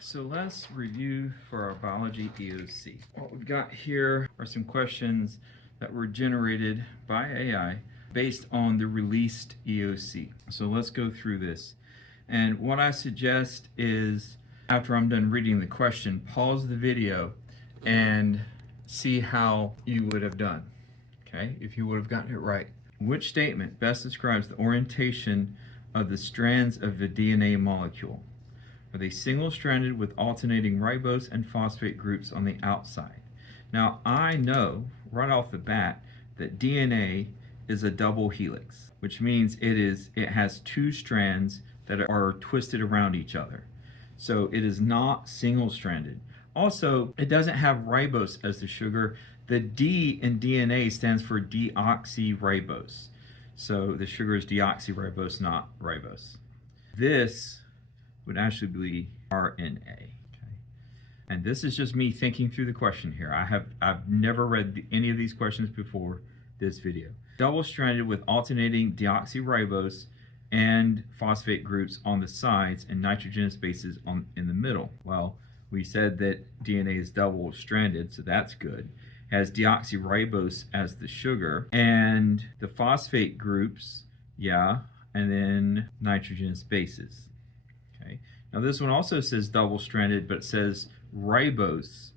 So let's review for our Biology EOC. What we've got here are some questions that were generated by AI based on the released EOC. So let's go through this. And what I suggest is, after I'm done reading the question, pause the video and see how you would have done, okay, if you would have gotten it right. Which statement best describes the orientation of the strands of the DNA molecule? Are they single-stranded with alternating ribose and phosphate groups on the outside? Now, I know right off the bat that DNA is a double helix, which means it has two strands that are twisted around each other. So it is not single-stranded. Also, it doesn't have ribose as the sugar. The D in DNA stands for deoxyribose. So the sugar is deoxyribose, not ribose. This would actually be RNA. Okay. And this is just me thinking through the question here. I've never read any of these questions before this video. Double-stranded with alternating deoxyribose and phosphate groups on the sides and nitrogenous bases in the middle. Well, we said that DNA is double-stranded, so that's good. Has deoxyribose as the sugar, and the phosphate groups, yeah, and then nitrogenous bases. Okay. Now this one also says double-stranded, but it says ribose,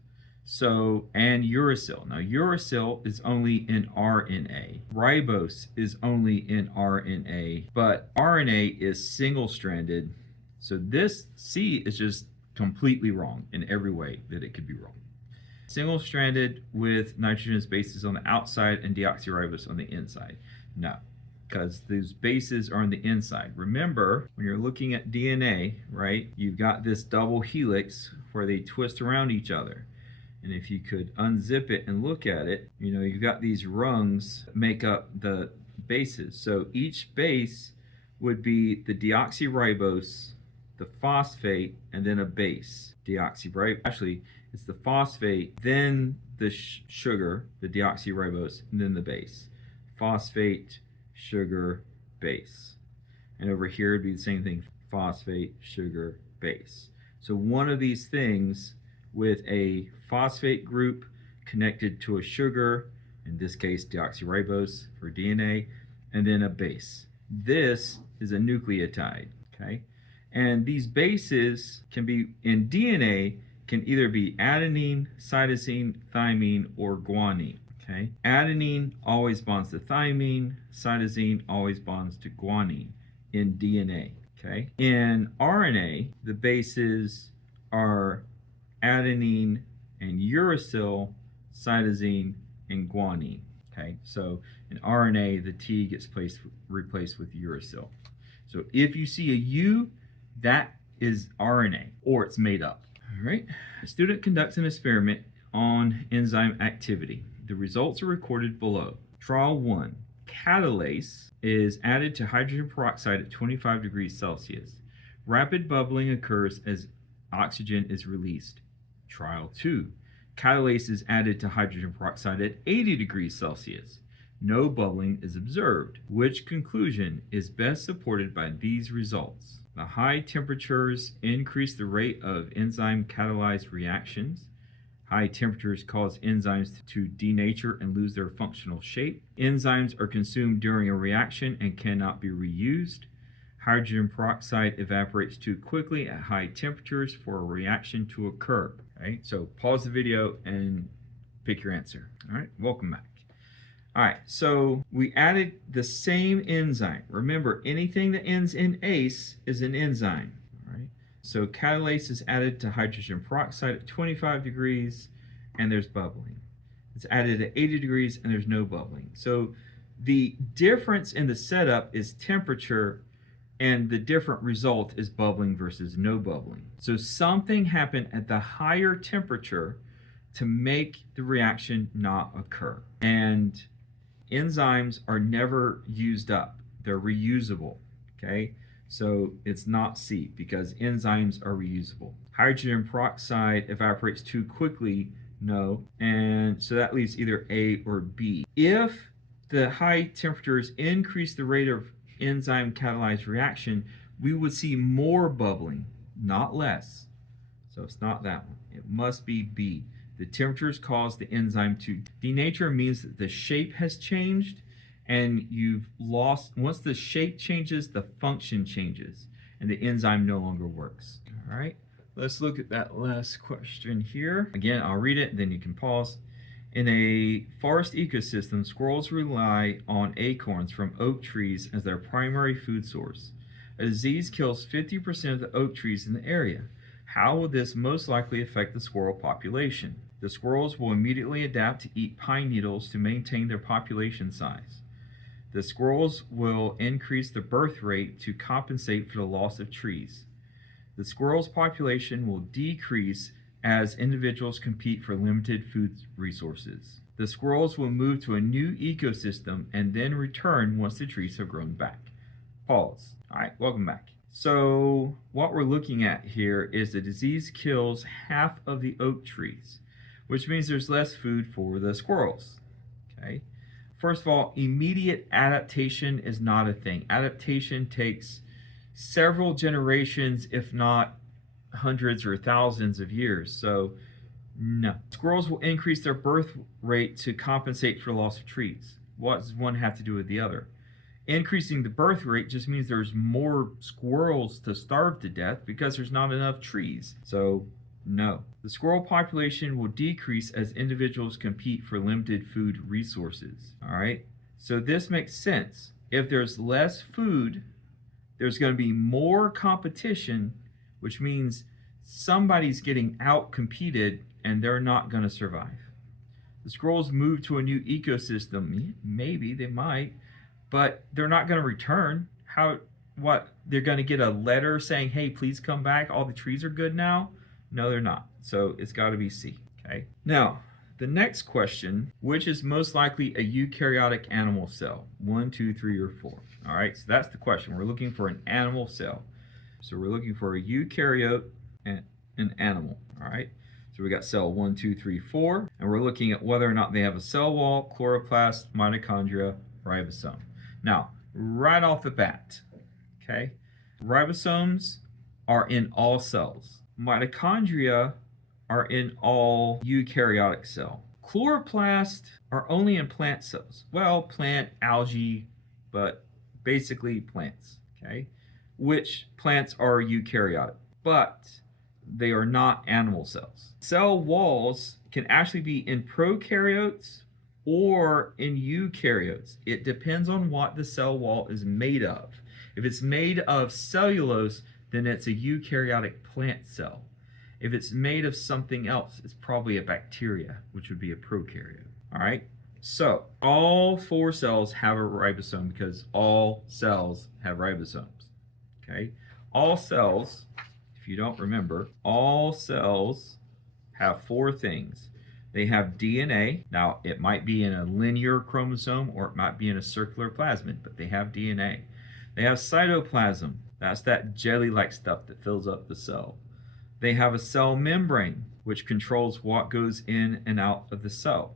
so, and uracil. Now uracil is only in RNA. Ribose is only in RNA, but RNA is single-stranded. So this C is just completely wrong in every way that it could be wrong. Single-stranded with nitrogenous bases on the outside and deoxyribose on the inside. No, because those bases are on the inside. Remember, when you're looking at DNA, right, you've got this double helix where they twist around each other. And if you could unzip it and look at it, you know, you've got these rungs that make up the bases. So each base would be the deoxyribose, the phosphate, and then a base. Deoxyribose, actually, it's the phosphate, then the sugar, the deoxyribose, and then the base. Phosphate, sugar, base. And over here it'd be the same thing, phosphate, sugar, base. So one of these things with a phosphate group connected to a sugar, in this case deoxyribose for DNA, and then a base. This is a nucleotide, okay? And these bases can be, in DNA, can either be adenine, cytosine, thymine, or guanine. Okay? Adenine always bonds to thymine, cytosine always bonds to guanine in DNA. Okay? In RNA, the bases are adenine and uracil, cytosine, and guanine. Okay? So in RNA, the T gets replaced with uracil. So if you see a U, that is RNA, or it's made up. All right. A student conducts an experiment on enzyme activity. The results are recorded below. Trial 1. Catalase is added to hydrogen peroxide at 25 degrees Celsius. Rapid bubbling occurs as oxygen is released. Trial 2. Catalase is added to hydrogen peroxide at 80 degrees Celsius. No bubbling is observed. Which conclusion is best supported by these results? The high temperatures increase the rate of enzyme catalyzed reactions. High temperatures cause enzymes to denature and lose their functional shape. Enzymes are consumed during a reaction and cannot be reused. Hydrogen peroxide evaporates too quickly at high temperatures for a reaction to occur. Okay, so pause the video and pick your answer. All right, welcome back. All right, so we added the same enzyme. Remember, anything that ends in ase is an enzyme. All right, so catalase is added to hydrogen peroxide at 25 degrees, and there's bubbling. It's added at 80 degrees, and there's no bubbling. So the difference in the setup is temperature, and the different result is bubbling versus no bubbling. So something happened at the higher temperature to make the reaction not occur. And enzymes are never used up. They're reusable, okay? So it's not C because enzymes are reusable. Hydrogen peroxide evaporates too quickly, no. And so that leaves either A or B. If the high temperatures increase the rate of enzyme catalyzed reaction, we would see more bubbling, not less. So So it's not that one. It must be B. The temperatures cause the enzyme to denature, means that the shape has changed and you've lost. Once the shape changes, the function changes and the enzyme no longer works. All right, let's look at that last question here. Again, I'll read it, then you can pause. In a forest ecosystem, squirrels rely on acorns from oak trees as their primary food source. A disease kills 50% of the oak trees in the area. How will this most likely affect the squirrel population? The squirrels will immediately adapt to eat pine needles to maintain their population size. The squirrels will increase the birth rate to compensate for the loss of trees. The squirrels' population will decrease as individuals compete for limited food resources. The squirrels will move to a new ecosystem and then return once the trees have grown back. Pause. All right, welcome back. So what we're looking at here is the disease kills half of the oak trees, which means there's less food for the squirrels. Okay. First of all, immediate adaptation is not a thing. Adaptation takes several generations, if not hundreds or thousands of years. So no. Squirrels will increase their birth rate to compensate for the loss of trees. What does one have to do with the other? Increasing the birth rate just means there's more squirrels to starve to death because there's not enough trees. So no. The squirrel population will decrease as individuals compete for limited food resources. All right. So this makes sense. If there's less food, there's going to be more competition, which means somebody's getting out competed and they're not going to survive. The squirrels move to a new ecosystem. Maybe they might, but they're not going to return. They're going to get a letter saying, hey, please come back. All the trees are good now. No, they're not. So it's got to be C. Okay. Now, the next question, which is most likely a eukaryotic animal cell? 1, 2, 3, or 4. All right. So that's the question. We're looking for an animal cell. So we're looking for a eukaryote and an animal. All right. So we got cell 1, 2, 3, 4, and we're looking at whether or not they have a cell wall, chloroplast, mitochondria, ribosome. Now, right off the bat, okay, ribosomes are in all cells. Mitochondria are in all eukaryotic cells. Chloroplasts are only in plant cells. Well, plant, algae, but basically plants, okay? Which plants are eukaryotic, but they are not animal cells. Cell walls can actually be in prokaryotes or in eukaryotes. It depends on what the cell wall is made of. If it's made of cellulose, then it's a eukaryotic plant cell. If it's made of something else, it's probably a bacteria, which would be a prokaryote. All right? So all 4 cells have a ribosome because all cells have ribosomes. Okay? All cells, if you don't remember, all cells have 4 things. They have DNA. Now, it might be in a linear chromosome or it might be in a circular plasmid, but they have DNA. They have cytoplasm. That's that jelly-like stuff that fills up the cell. They have a cell membrane, which controls what goes in and out of the cell.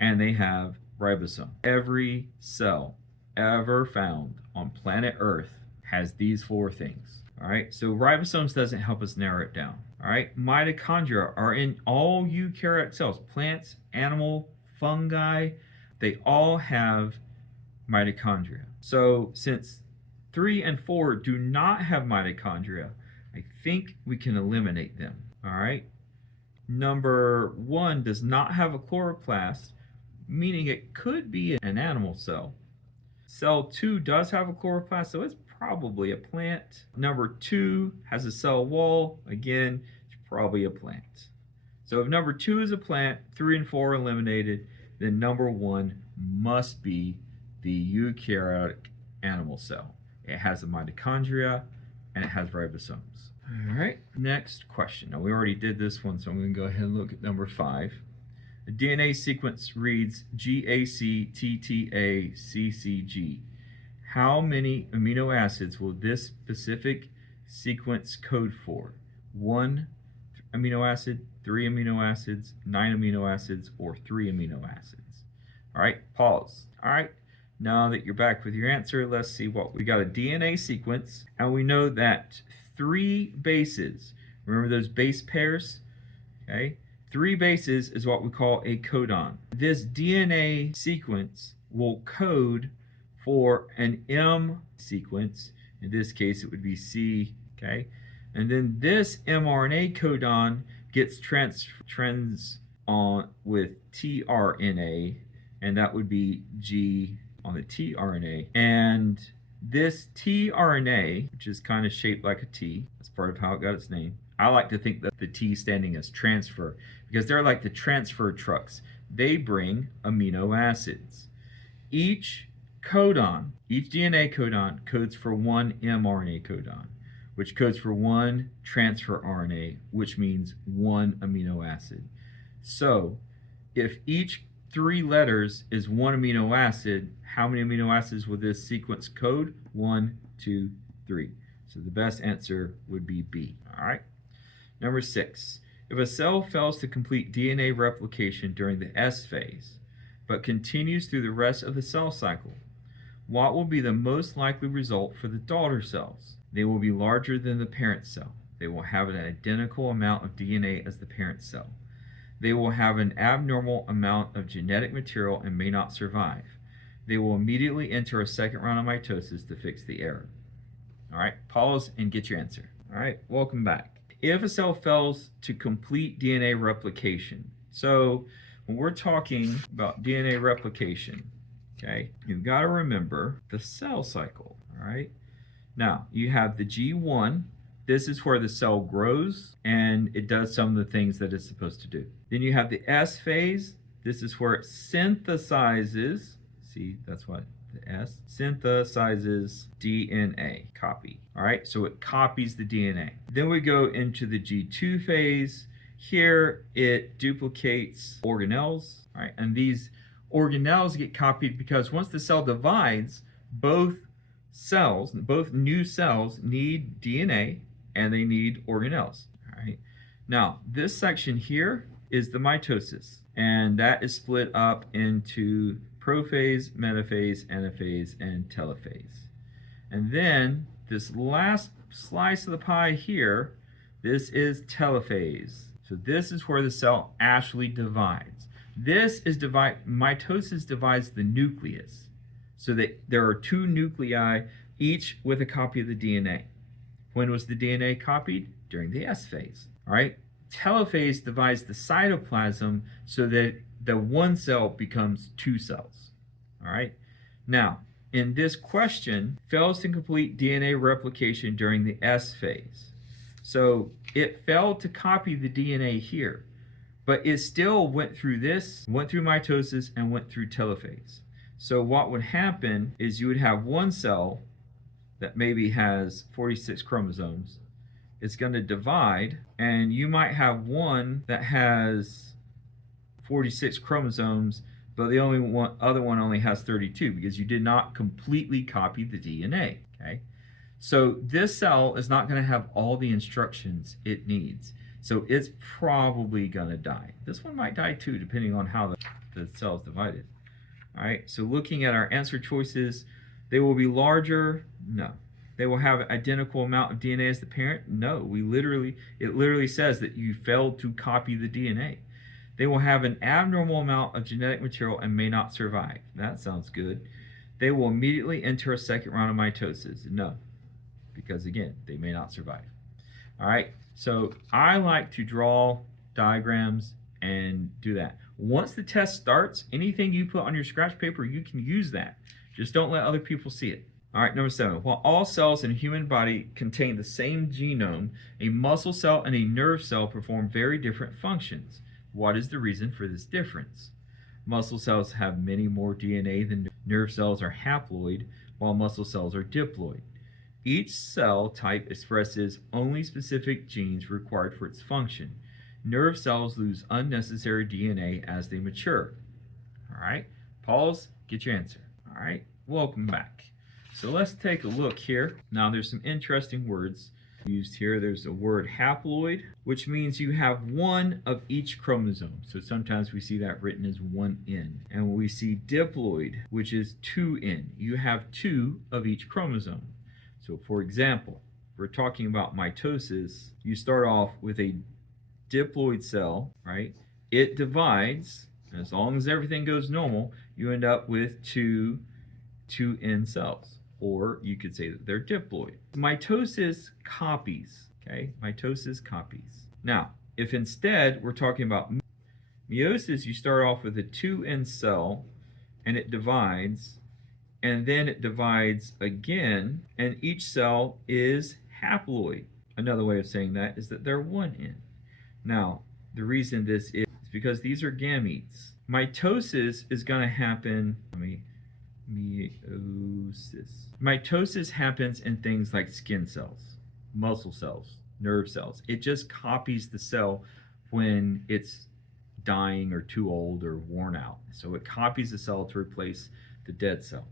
And they have ribosome. Every cell ever found on planet Earth has these 4 things. All right, so ribosomes doesn't help us narrow it down. All right, mitochondria are in all eukaryotic cells, plants, animal, fungi. They all have mitochondria. So since 3 and 4 do not have mitochondria, I think we can eliminate them. All right. Number 1 does not have a chloroplast, meaning it could be an animal cell. Cell 2 does have a chloroplast, so it's probably a plant. Number 2 has a cell wall. Again, it's probably a plant. So if number 2 is a plant, 3 and 4 are eliminated, then number 1 must be the eukaryotic animal cell. It has the mitochondria and it has ribosomes. All right, next question. Now we already did this one, so I'm going to go ahead and look at number 5. The DNA sequence reads GACTTACCG. How many amino acids will this specific sequence code for? 1 amino acid, 3 amino acids, 9 amino acids, or 3 amino acids? All right, pause. All right, now that you're back with your answer, let's see what we got. A DNA sequence, and we know that 3 bases Remember those base pairs? Okay. 3 bases is what we call a codon. This DNA sequence will code for an M sequence. In this case, it would be C. Okay. And then this mRNA codon gets trans on with tRNA, and that would be G on the tRNA. And this tRNA, which is kind of shaped like a T, that's part of how it got its name. I like to think that the T standing as transfer, because they're like the transfer trucks. They bring amino acids. Each codon, each DNA codon codes for one mRNA codon, which codes for one transfer RNA, which means one amino acid. So if each 3 letters is one amino acid, how many amino acids will this sequence code? 1, 2, 3. So the best answer would be B. All right. Number 6. If a cell fails to complete DNA replication during the S phase, but continues through the rest of the cell cycle, what will be the most likely result for the daughter cells? They will be larger than the parent cell. They will have an identical amount of DNA as the parent cell. They will have an abnormal amount of genetic material and may not survive. They will immediately enter a second round of mitosis to fix the error. All right, pause and get your answer. All right, welcome back. If a cell fails to complete DNA replication, so when we're talking about DNA replication, okay, you've got to remember the cell cycle. All right, now you have the G1. This is where the cell grows and it does some of the things that it's supposed to do. Then you have the S phase. This is where it synthesizes. See, that's what the S synthesizes DNA, copy. All right, so it copies the DNA. Then we go into the G2 phase. Here it duplicates organelles, all right, and these organelles get copied because once the cell divides, both new cells need DNA and they need organelles. All right. Now, this section here is the mitosis, and that is split up into prophase, metaphase, anaphase, and telophase. And then this last slice of the pie here, this is telophase. So this is where the cell actually divides. Mitosis divides the nucleus, so that there are 2 nuclei, each with a copy of the DNA. When was the DNA copied? During the S phase. All right. Telophase divides the cytoplasm so that the one cell becomes 2 cells. All right. Now, in this question, fails to complete DNA replication during the S phase. So it failed to copy the DNA here, but it still went through mitosis and went through telophase. So what would happen is you would have one cell that maybe has 46 chromosomes. It's going to divide, and you might have one that has 46 chromosomes, but the other one only has 32 because you did not completely copy the DNA. Okay, so this cell is not going to have all the instructions it needs, so it's probably going to die. This one might die too, depending on how the cell is divided. All right, so looking at our answer choices, they will be larger. No. They will have an identical amount of DNA as the parent. No. It literally says that you failed to copy the DNA. They will have an abnormal amount of genetic material and may not survive. That sounds good. They will immediately enter a second round of mitosis. No, because again, they may not survive. All right, so I like to draw diagrams and do that. Once the test starts, anything you put on your scratch paper, you can use that. Just don't let other people see it. All right, number 7. While all cells in a human body contain the same genome, a muscle cell and a nerve cell perform very different functions. What is the reason for this difference? Muscle cells have many more DNA than nerve cells are haploid, while muscle cells are diploid. Each cell type expresses only specific genes required for its function. Nerve cells lose unnecessary DNA as they mature. All right, pause, get your answer. All right, welcome back. So let's take a look here. Now there's some interesting words used here. There's the word haploid, which means you have one of each chromosome. So sometimes we see that written as 1N. And we see diploid, which is 2N. You have 2 of each chromosome. So for example, we're talking about mitosis, you start off with a diploid cell, right? It divides, and as long as everything goes normal, you end up with two end cells, or you could say that they're diploid. Mitosis copies, okay? Mitosis copies. Now, if instead we're talking about meiosis, you start off with a 2-end cell, and it divides, and then it divides again, and each cell is haploid. Another way of saying that is that they're 1-end. Now, the reason this is because these are gametes. Mitosis is going to happen, Mitosis happens in things like skin cells, muscle cells, nerve cells. It just copies the cell when it's dying or too old or worn out. So it copies the cell to replace the dead cell.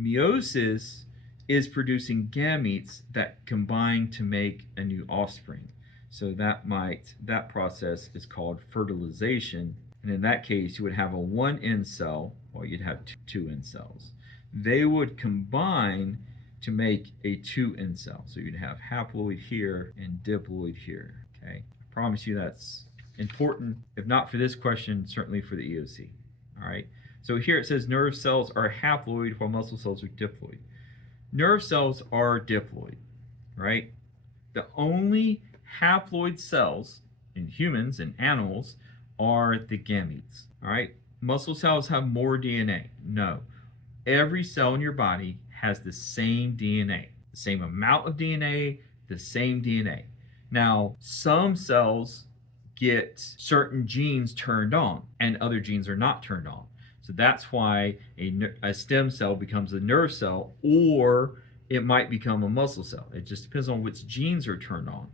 Meiosis is producing gametes that combine to make a new offspring. So that process is called fertilization. And in that case, you would have a 1-end cell, or you'd have 2-end cells. They would combine to make a 2-end cell. So you'd have haploid here and diploid here. Okay, I promise you that's important, if not for this question, certainly for the EOC. All right, so here it says nerve cells are haploid while muscle cells are diploid. Nerve cells are diploid, right? The only haploid cells in humans and animals are the gametes. All right, muscle cells have more DNA. No, every cell in your body has the same DNA, the same amount of DNA, the same DNA. Now, some cells get certain genes turned on and other genes are not turned on. So that's why a stem cell becomes a nerve cell, or it might become a muscle cell. It just depends on which genes are turned on.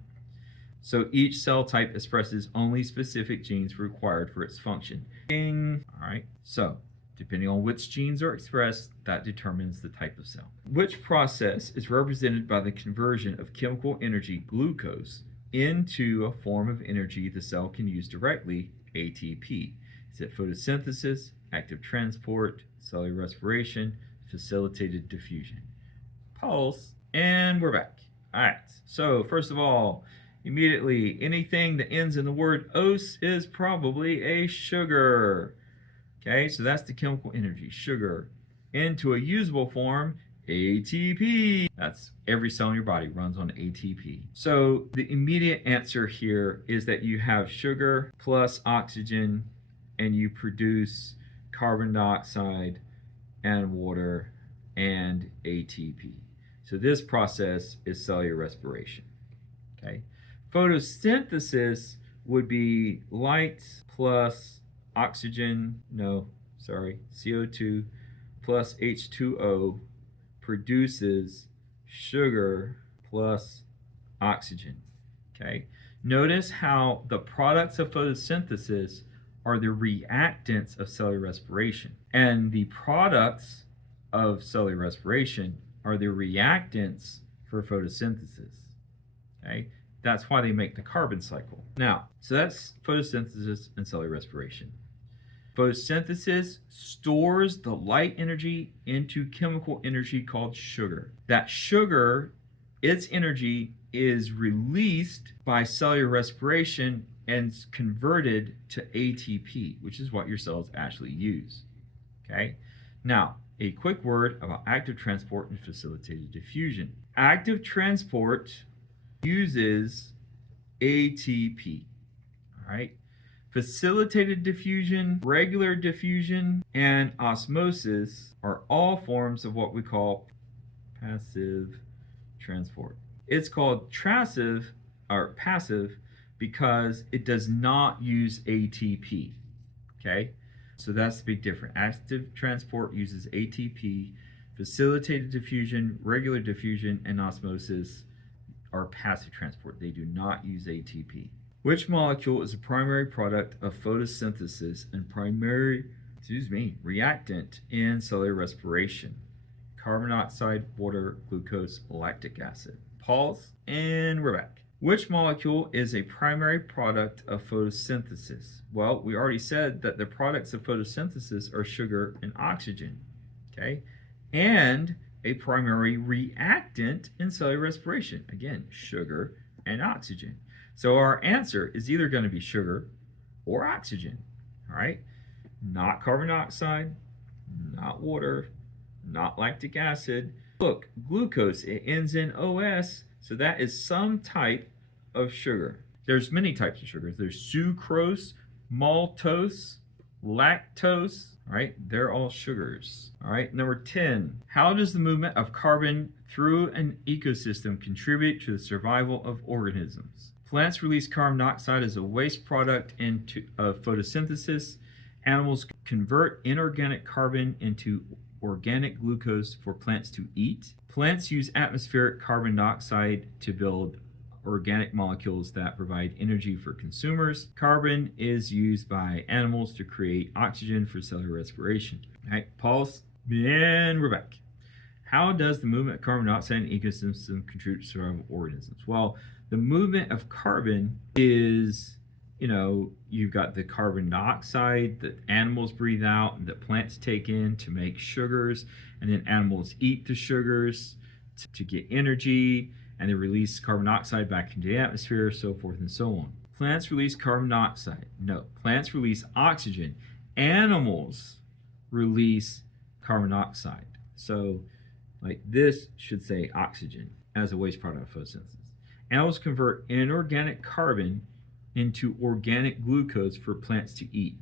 So each cell type expresses only specific genes required for its function. All right, so depending on which genes are expressed, that determines the type of cell. Which process is represented by the conversion of chemical energy, glucose, into a form of energy the cell can use directly, ATP? Is it photosynthesis, active transport, cellular respiration, facilitated diffusion? Pulse, and we're back. All right, so first of all, immediately, anything that ends in the word "-ose" is probably a sugar. Okay, so that's the chemical energy, sugar, into a usable form, ATP. That's every cell in your body runs on ATP. So the immediate answer here is that you have sugar plus oxygen, and you produce carbon dioxide and water and ATP. So this process is cellular respiration. Okay. Photosynthesis would be light plus oxygen, CO2 plus H2O produces sugar plus oxygen. Okay. Notice how the products of photosynthesis are the reactants of cellular respiration, and the products of cellular respiration are the reactants for photosynthesis. Okay, that's why they make the carbon cycle. Now, so that's photosynthesis and cellular respiration. Photosynthesis stores the light energy into chemical energy called sugar. That sugar, its energy, is released by cellular respiration and converted to ATP, which is what your cells actually use. Okay? Now, a quick word about active transport and facilitated diffusion. Active transport uses ATP. All right? Facilitated diffusion, regular diffusion, and osmosis are all forms of what we call passive transport. It's called passive because it does not use ATP. Okay? So that's the big difference. Active transport uses ATP. Facilitated diffusion, regular diffusion, and osmosis are passive transport. They do not use ATP. Which molecule is a primary product of photosynthesis and primary, reactant in cellular respiration? Carbon dioxide, water, glucose, lactic acid. Pause, and we're back. Which molecule is a primary product of photosynthesis? Well, we already said that the products of photosynthesis are sugar and oxygen, okay? And a primary reactant in cellular respiration. Again, sugar and oxygen. So our answer is either going to be sugar or oxygen, all right? Not carbon dioxide, not water, not lactic acid. Look, glucose, it ends in OS, so that is some type of sugar. There's many types of sugars. There's sucrose, maltose, lactose, all right? They're all sugars. All right, number 10. How does the movement of carbon through an ecosystem contribute to the survival of organisms? Plants release carbon dioxide as a waste product of photosynthesis. Animals convert inorganic carbon into organic glucose for plants to eat. Plants use atmospheric carbon dioxide to build organic molecules that provide energy for consumers. Carbon is used by animals to create oxygen for cellular respiration. All right, pause, and we're back. How does the movement of carbon dioxide in ecosystem contribute to survival of organisms? Well, the movement of carbon is, you've got the carbon dioxide that animals breathe out and that plants take in to make sugars, and then animals eat the sugars to get energy, and they release carbon dioxide back into the atmosphere, so forth and so on. Plants release carbon dioxide. No, plants release oxygen. Animals release carbon dioxide. So, like this should say oxygen as a waste product of photosynthesis. Animals convert inorganic carbon into organic glucose for plants to eat.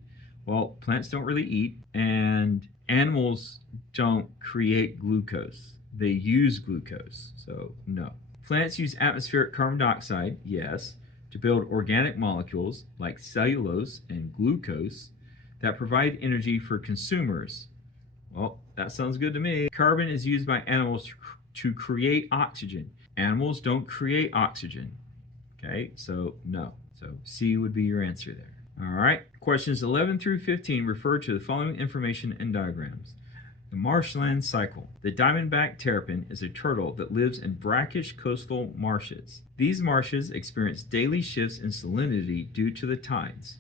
Well, plants don't really eat, and animals don't create glucose. They use glucose, so no. Plants use atmospheric carbon dioxide, yes, to build organic molecules like cellulose and glucose that provide energy for consumers. Well, that sounds good to me. Carbon is used by animals to create oxygen. Animals don't create oxygen. Okay, so no. So C would be your answer there. All right, questions 11 through 15 refer to the following information and diagrams. The marshland cycle. The diamondback terrapin is a turtle that lives in brackish coastal marshes. These marshes experience daily shifts in salinity due to the tides.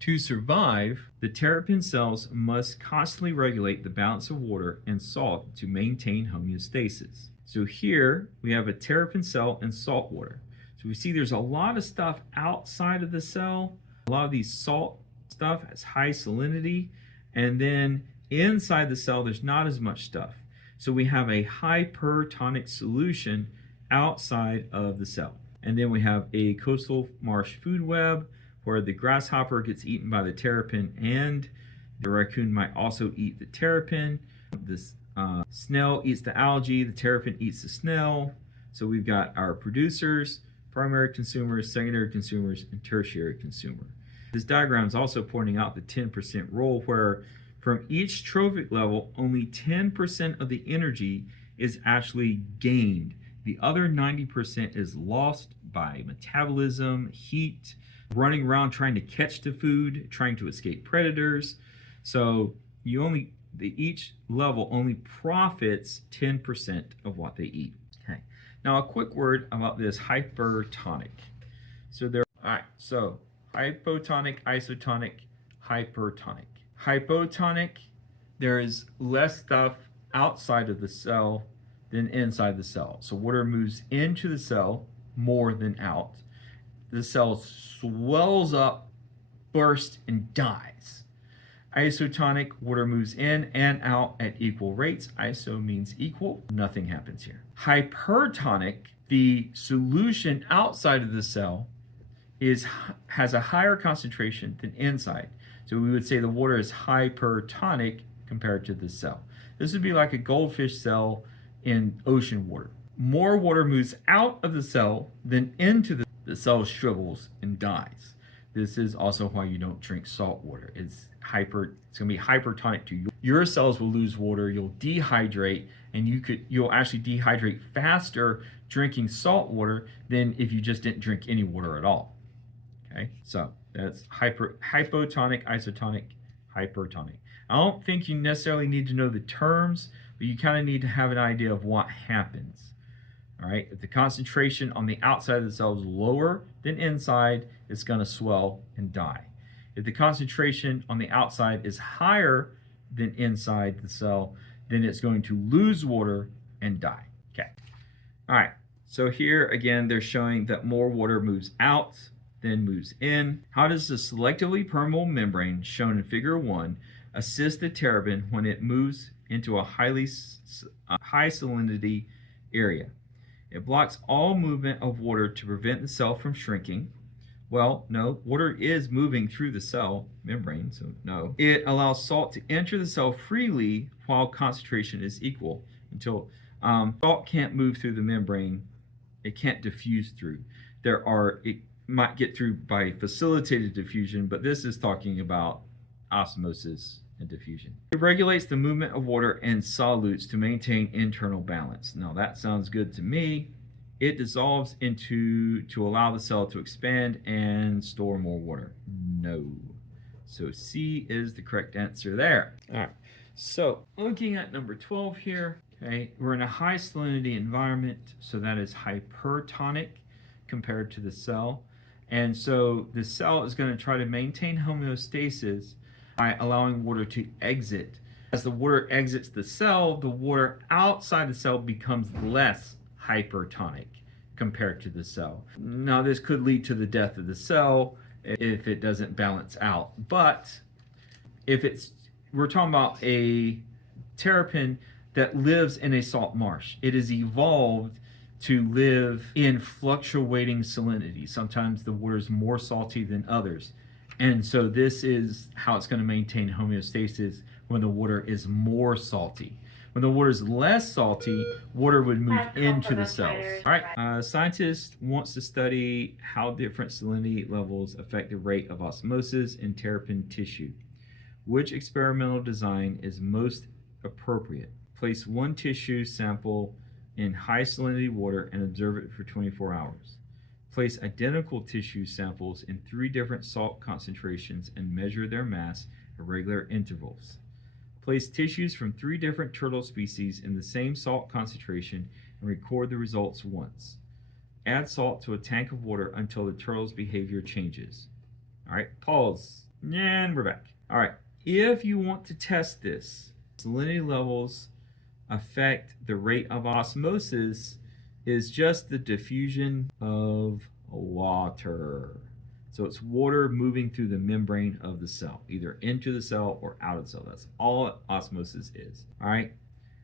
To survive, the terrapin cells must constantly regulate the balance of water and salt to maintain homeostasis. So here we have a terrapin cell in salt water. So we see there's a lot of stuff outside of the cell. A lot of these salt stuff has high salinity, and then inside the cell there's not as much stuff. So we have a hypertonic solution outside of the cell. And then we have a coastal marsh food web where the grasshopper gets eaten by the terrapin, and the raccoon might also eat the terrapin. The snail eats the algae, the terrapin eats the snail. So we've got our producers, primary consumers, secondary consumers, and tertiary consumer. This diagram is also pointing out the 10% rule, where from each trophic level, only 10% of the energy is actually gained. The other 90% is lost by metabolism, heat, running around trying to catch the food, trying to escape predators. So each level only profits 10% of what they eat. Okay. Now a quick word about this hypertonic. So hypotonic, isotonic, hypertonic. Hypotonic, there is less stuff outside of the cell than inside the cell. So water moves into the cell more than out. The cell swells up, bursts, and dies. Isotonic, water moves in and out at equal rates. Iso means equal. Nothing happens here. Hypertonic, the solution outside of the cell has a higher concentration than inside. So we would say the water is hypertonic compared to the cell. This would be like a goldfish cell in ocean water. More water moves out of the cell than into the cell shrivels and dies. This is also why you don't drink salt water. It's going to be hypertonic to you. Your cells will lose water, you'll dehydrate, and you'll actually dehydrate faster drinking salt water than if you just didn't drink any water at all. Okay, so that's hypotonic, isotonic, hypertonic. I don't think you necessarily need to know the terms, but you kind of need to have an idea of what happens. All right, if the concentration on the outside of the cell is lower than inside, it's going to swell and die. If the concentration on the outside is higher than inside the cell, then it's going to lose water and die. Okay. All right. So here again, they're showing that more water moves out than moves in. How does the selectively permeable membrane shown in Figure 1 assist the terrapin when it moves into a high salinity area? It blocks all movement of water to prevent the cell from shrinking. Well, no, water is moving through the cell membrane, so no. It allows salt to enter the cell freely while concentration is equal. Until salt can't move through the membrane, it can't diffuse through. It might get through by facilitated diffusion, but this is talking about osmosis and diffusion. It regulates the movement of water and solutes to maintain internal balance. Now that sounds good to me. It dissolves to allow the cell to expand and store more water. No. So C is the correct answer there. All right. So looking at number 12 here, okay, we're in a high salinity environment, so that is hypertonic compared to the cell. And so the cell is going to try to maintain homeostasis by allowing water to exit. As the water exits the cell, the water outside the cell becomes less hypertonic compared to the cell. Now this could lead to the death of the cell if it doesn't balance out. But if we're talking about a terrapin that lives in a salt marsh. It is evolved to live in fluctuating salinity. Sometimes the water is more salty than others. And so this is how it's going to maintain homeostasis when the water is more salty. When the water is less salty, water would move into the cells. All right, scientist wants to study how different salinity levels affect the rate of osmosis in terrapin tissue. Which experimental design is most appropriate? Place one tissue sample in high salinity water and observe it for 24 hours. Place identical tissue samples in 3 different salt concentrations and measure their mass at regular intervals. Place tissues from 3 different turtle species in the same salt concentration and record the results once. Add salt to a tank of water until the turtle's behavior changes. All right, pause, and we're back. All right, if you want to test this, salinity levels affect the rate of osmosis is just the diffusion of water. So it's water moving through the membrane of the cell, either into the cell or out of the cell. That's all osmosis is. All right.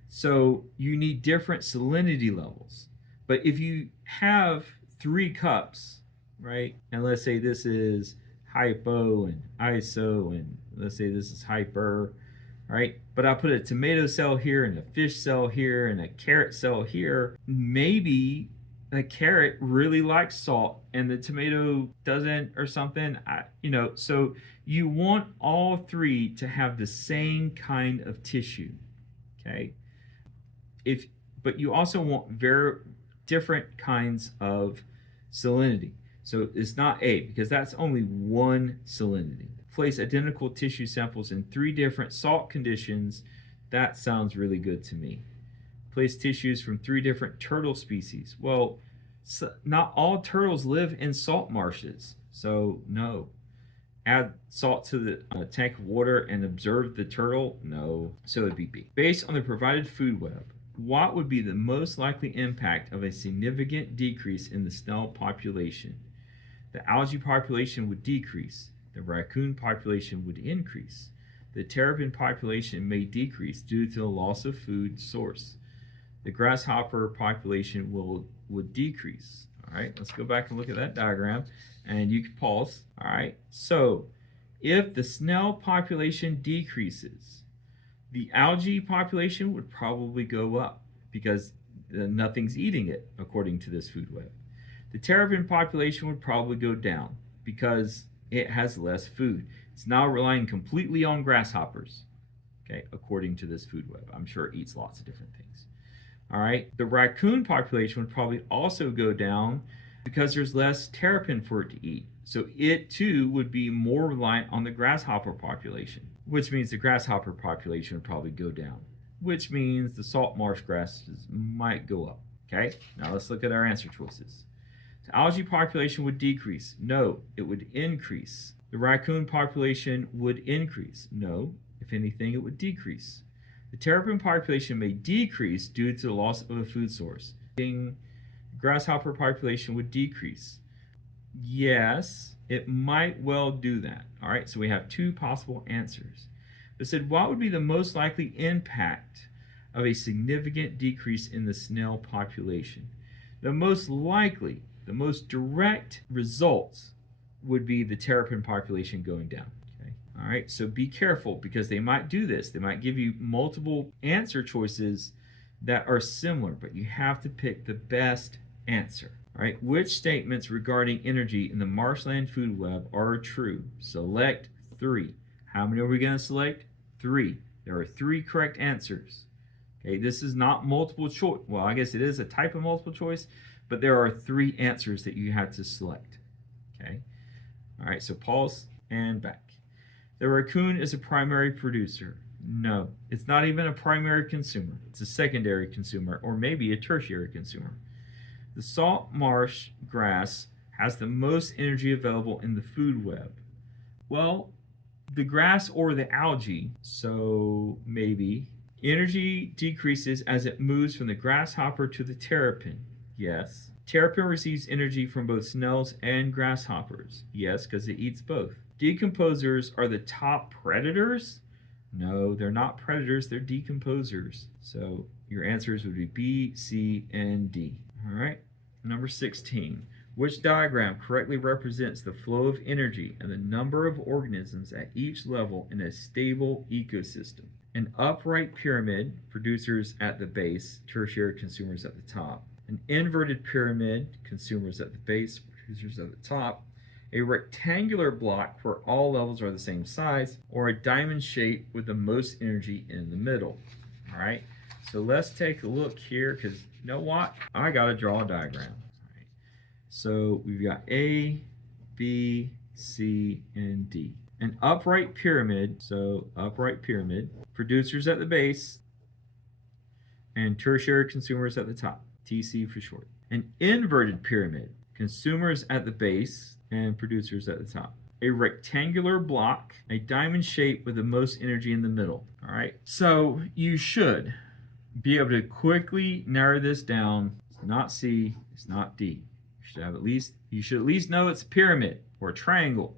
So you need different salinity levels. But if you have 3 cups, right, and let's say this is hypo and iso, and let's say this is hyper, right? But I put a tomato cell here and a fish cell here and a carrot cell here. Maybe the carrot really likes salt and the tomato doesn't, or something. So you want all 3 to have the same kind of tissue, okay? But you also want very different kinds of salinity. So it's not A, because that's only one salinity. Place identical tissue samples in 3 different salt conditions. That sounds really good to me. Place tissues from 3 different turtle species. Well, not all turtles live in salt marshes, so no. Add salt to the tank of water and observe the turtle? No, so it'd be B. Based on the provided food web, what would be the most likely impact of a significant decrease in the snail population? The algae population would decrease. The raccoon population would increase. The terrapin population may decrease due to the loss of food source. The grasshopper population would decrease. All right, let's go back and look at that diagram, and you can pause. All right, so if the snail population decreases, the algae population would probably go up because nothing's eating it, according to this food web. The terrapin population would probably go down because it has less food. It's now relying completely on grasshoppers, okay, according to this food web. I'm sure it eats lots of different things. All right, the raccoon population would probably also go down because there's less terrapin for it to eat. So it too would be more reliant on the grasshopper population, which means the grasshopper population would probably go down, which means the salt marsh grasses might go up. Okay, now let's look at our answer choices. The algae population would decrease. No, it would increase. The raccoon population would increase. No, if anything, it would decrease. The terrapin population may decrease due to the loss of a food source. Grasshopper population would decrease. Yes, it might well do that. All right, so we have two possible answers. It said, what would be the most likely impact of a significant decrease in the snail population? The most likely, the most direct results would be the terrapin population going down. Okay? All right, so be careful because they might do this. They might give you multiple answer choices that are similar, but you have to pick the best answer. All right, which statements regarding energy in the marshland food web are true? Select 3. How many are we going to select? 3. There are 3 correct answers. Okay, this is not multiple choice. Well, I guess it is a type of multiple choice, but there are 3 answers that you have to select. Okay, all right, so pause and back. The raccoon is a primary producer. No, it's not even a primary consumer. It's a secondary consumer or maybe a tertiary consumer. The salt marsh grass has the most energy available in the food web. Well, the grass or the algae, so maybe. Energy decreases as it moves from the grasshopper to the terrapin. Yes. Terrapin receives energy from both snails and grasshoppers. Yes, because it eats both. Decomposers are the top predators? No, they're not predators, they're decomposers. So your answers would be B, C, and D. All right, number 16. Which diagram correctly represents the flow of energy and the number of organisms at each level in a stable ecosystem? An upright pyramid, producers at the base, tertiary consumers at the top. An inverted pyramid, consumers at the base, producers at the top. A rectangular block where all levels are the same size, or a diamond shape with the most energy in the middle. All right, so let's take a look here because you know what? I got to draw a diagram. All right. So we've got A, B, C, and D. An upright pyramid, so upright pyramid, producers at the base, and tertiary consumers at the top, TC for short. An inverted pyramid, consumers at the base, and producers at the top. A rectangular block, a diamond shape with the most energy in the middle. All right, so you should be able to quickly narrow this down. It's not C, it's not D. You should at least know it's a pyramid or a triangle.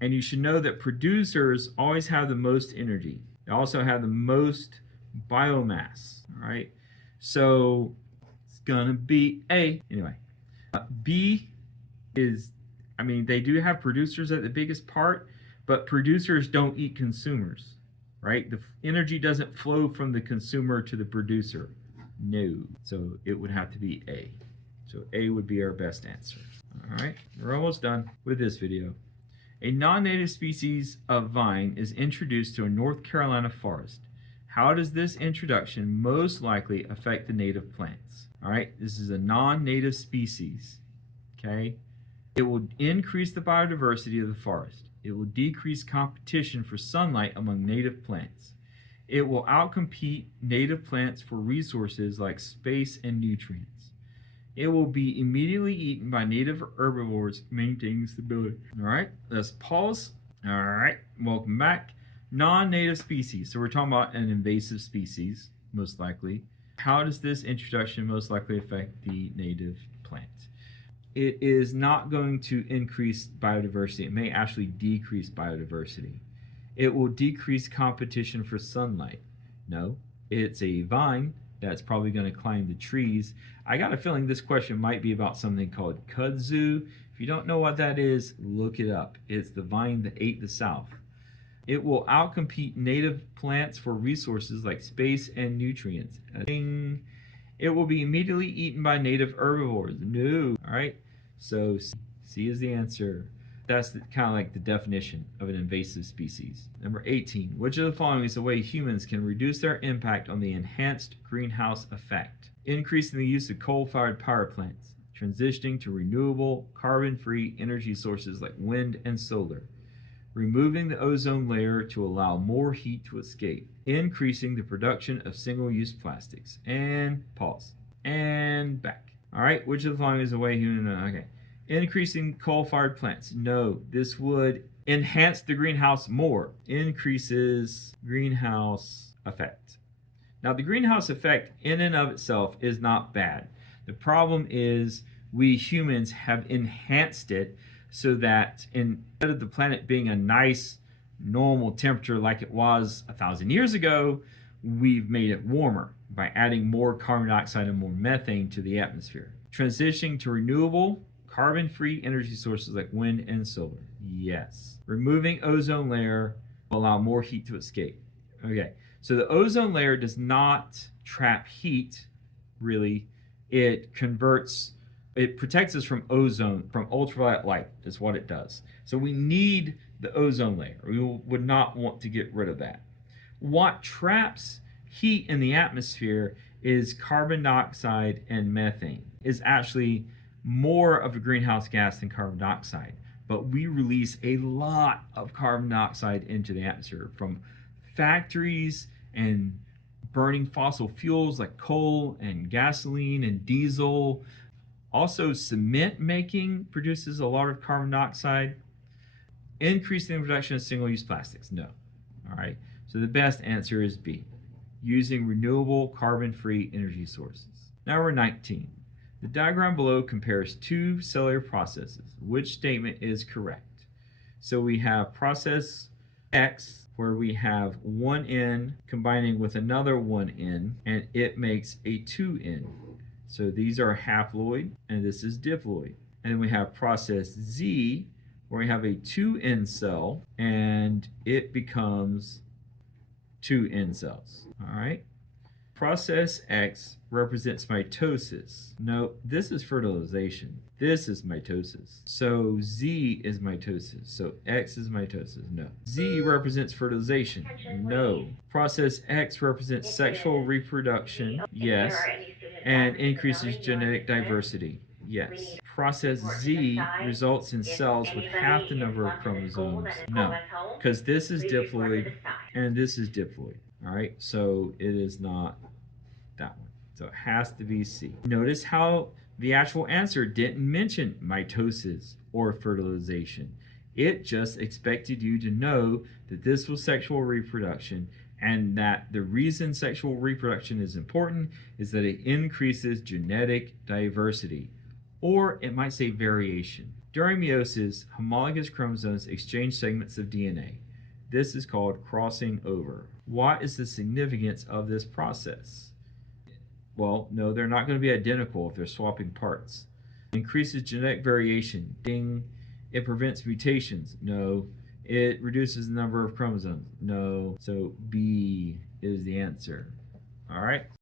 And you should know that producers always have the most energy. They also have the most biomass. All right, so it's gonna be A. Anyway, B is, I mean, they do have producers at the biggest part, but producers don't eat consumers, right? The energy doesn't flow from the consumer to the producer. No, so it would have to be A. So A would be our best answer. All right, we're almost done with this video. A non-native species of vine is introduced to a North Carolina forest. How does this introduction most likely affect the native plants? All right, this is a non-native species, okay? It will increase the biodiversity of the forest. It will decrease competition for sunlight among native plants. It will outcompete native plants for resources like space and nutrients. It will be immediately eaten by native herbivores, maintaining stability. All right, let's pause. All right, welcome back. Non-native species. So we're talking about an invasive species, most likely. How does this introduction most likely affect the native plant? It is not going to increase biodiversity. It may actually decrease biodiversity. It will decrease competition for sunlight. No, it's a vine that's probably going to climb the trees. I got a feeling this question might be about something called kudzu. If you don't know what that is, look it up. It's the vine that ate the South. It will outcompete native plants for resources like space and nutrients. Ding. It will be immediately eaten by native herbivores. No. All right, so C is the answer. That's kind of like the definition of an invasive species. Number 18, which of the following is the way humans can reduce their impact on the enhanced greenhouse effect? Increasing the use of coal-fired power plants, transitioning to renewable, carbon-free energy sources like wind and solar, removing the ozone layer to allow more heat to escape, increasing the production of single-use plastics, and pause, and back. All right, which of the following is the way human, okay. Increasing coal-fired plants. No, this would enhance the greenhouse more. Increases greenhouse effect. Now, the greenhouse effect in and of itself is not bad. The problem is we humans have enhanced it so that instead of the planet being a nice, normal temperature like it was 1,000 years ago, we've made it warmer by adding more carbon dioxide and more methane to the atmosphere. Transitioning to renewable, carbon-free energy sources like wind and solar. Yes. Removing ozone layer will allow more heat to escape. Okay, so the ozone layer does not trap heat, really. It protects us from ozone, from ultraviolet light, is what it does. So we need the ozone layer. We would not want to get rid of that. What traps heat in the atmosphere is carbon dioxide and methane. Is actually more of a greenhouse gas than carbon dioxide, but we release a lot of carbon dioxide into the atmosphere from factories and burning fossil fuels like coal and gasoline and diesel. Also, cement making produces a lot of carbon dioxide. Increasing the production of single-use plastics, no. All right, so the best answer is B, using renewable carbon-free energy sources. Number 19. The diagram below compares two cellular processes. Which statement is correct? So we have process X, where we have one N combining with another one N, and it makes a 2N. So these are haploid, and this is diploid. And then we have process Z, where we have a 2N cell, and it becomes 2N cells. All right. Process X represents mitosis. No, this is fertilization. This is mitosis. So Z is mitosis. So X is mitosis. No. Z represents fertilization. No. Process X represents sexual reproduction. Yes. And increases genetic diversity. Yes. Process Z results in cells with half the number of chromosomes. No. Because this is diploid and this is diploid. All right, so it is not that one. So it has to be C. Notice how the actual answer didn't mention mitosis or fertilization. It just expected you to know that this was sexual reproduction, and that the reason sexual reproduction is important is that it increases genetic diversity, or it might say variation. During meiosis, homologous chromosomes exchange segments of DNA. This is called crossing over. What is the significance of this process? Well, no, they're not going to be identical if they're swapping parts. Increases genetic variation. Ding. It prevents mutations. No. It reduces the number of chromosomes. No. So B is the answer. All right.